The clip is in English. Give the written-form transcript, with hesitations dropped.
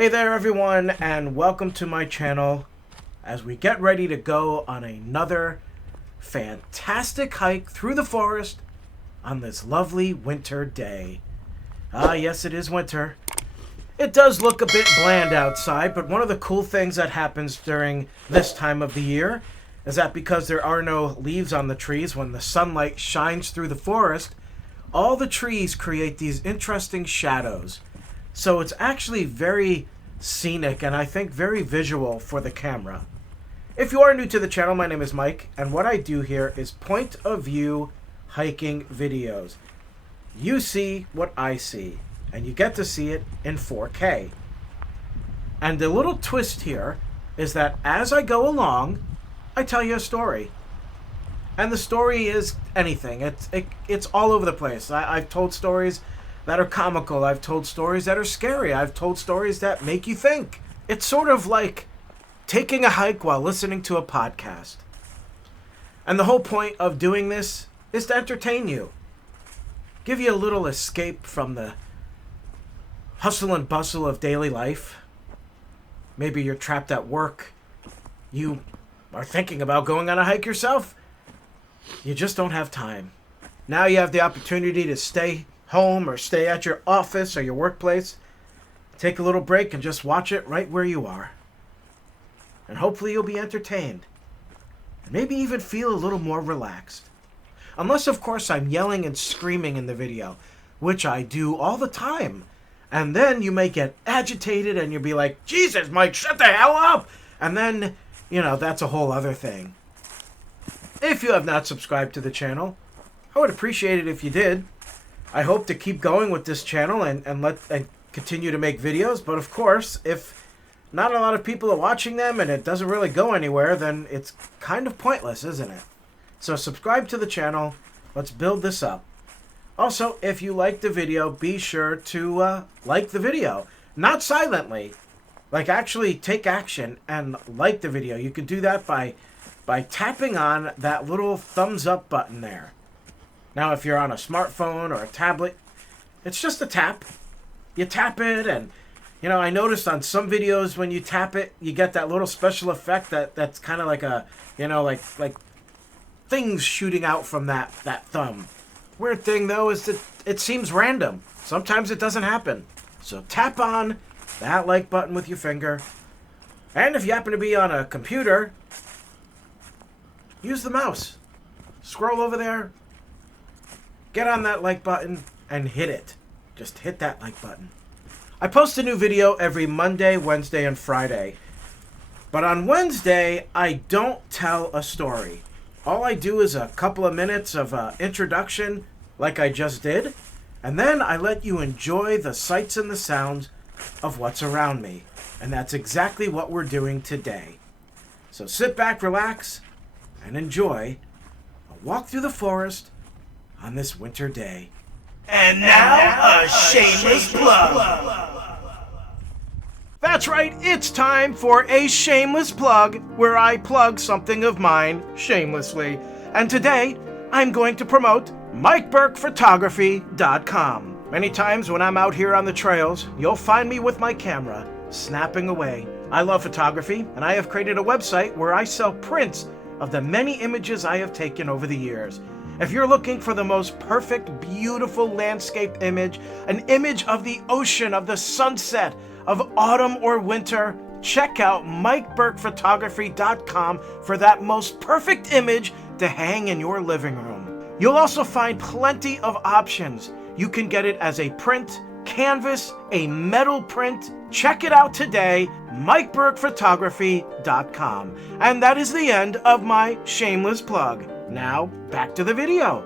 Hey there everyone, and welcome to my channel as we get ready to go on another fantastic hike through the forest on this lovely winter day. Ah, yes, it is winter. It does look a bit bland outside, but one of the cool things that happens during this time of the year is that because there are no leaves on the trees, when the sunlight shines through the forest, all the trees create these interesting shadows. So it's actually very scenic and I think very visual for the camera. If you are new to the channel, my name is Mike, and what I do here is point of view hiking videos. You see what I see, and you get to see it in 4K. And the little twist here is that as I go along, I tell you a story. And the story is anything. It's all over the place. I've told stories that are comical. I've told stories that are scary. I've told stories that make you think. It's sort of like taking a hike while listening to a podcast. And the whole point of doing this is to entertain you. Give you a little escape from the hustle and bustle of daily life. Maybe you're trapped at work. You are thinking about going on a hike yourself. You just don't have time. Now you have the opportunity to stay home or stay at your office or your workplace. Take a little break and just watch it right where you are. And hopefully you'll be entertained. And maybe even feel a little more relaxed. Unless, of course, I'm yelling and screaming in the video, which I do all the time. And then you may get agitated and you'll be like, Jesus, Mike, shut the hell up! And then, that's a whole other thing. If you have not subscribed to the channel, I would appreciate it if you did. I hope to keep going with this channel and continue to make videos, but of course, if not a lot of people are watching them and it doesn't really go anywhere, then it's kind of pointless, isn't it? So subscribe to the channel. Let's build this up. Also, if you like the video, be sure to like the video. Not silently. Like, actually take action and like the video. You can do that by tapping on that little thumbs up button there. Now, if you're on a smartphone or a tablet, it's just a tap. You tap it, and, I noticed on some videos when you tap it, you get that little special effect that's kind of like a, like things shooting out from that thumb. Weird thing, though, is that it seems random. Sometimes it doesn't happen. So tap on that like button with your finger. And if you happen to be on a computer, use the mouse. Scroll over there. Get on that like button and hit it. Just hit that like button. I post a new video every Monday, Wednesday, and Friday. But on Wednesday, I don't tell a story. All I do is a couple of minutes of introduction, like I just did, and then I let you enjoy the sights and the sounds of what's around me. And that's exactly what we're doing today. So sit back, relax, and enjoy a walk through the forest on this winter day. And now, a shameless plug. That's right, it's time for a shameless plug, where I plug something of mine shamelessly. And today, I'm going to promote MikeBurkePhotography.com. Many times when I'm out here on the trails, you'll find me with my camera, snapping away. I love photography, and I have created a website where I sell prints of the many images I have taken over the years. If you're looking for the most perfect, beautiful landscape image, an image of the ocean, of the sunset, of autumn or winter, check out MikeBurkePhotography.com for that most perfect image to hang in your living room. You'll also find plenty of options. You can get it as a print, canvas, a metal print. Check it out today, MikeBurkePhotography.com. And that is the end of my shameless plug. Now, back to the video.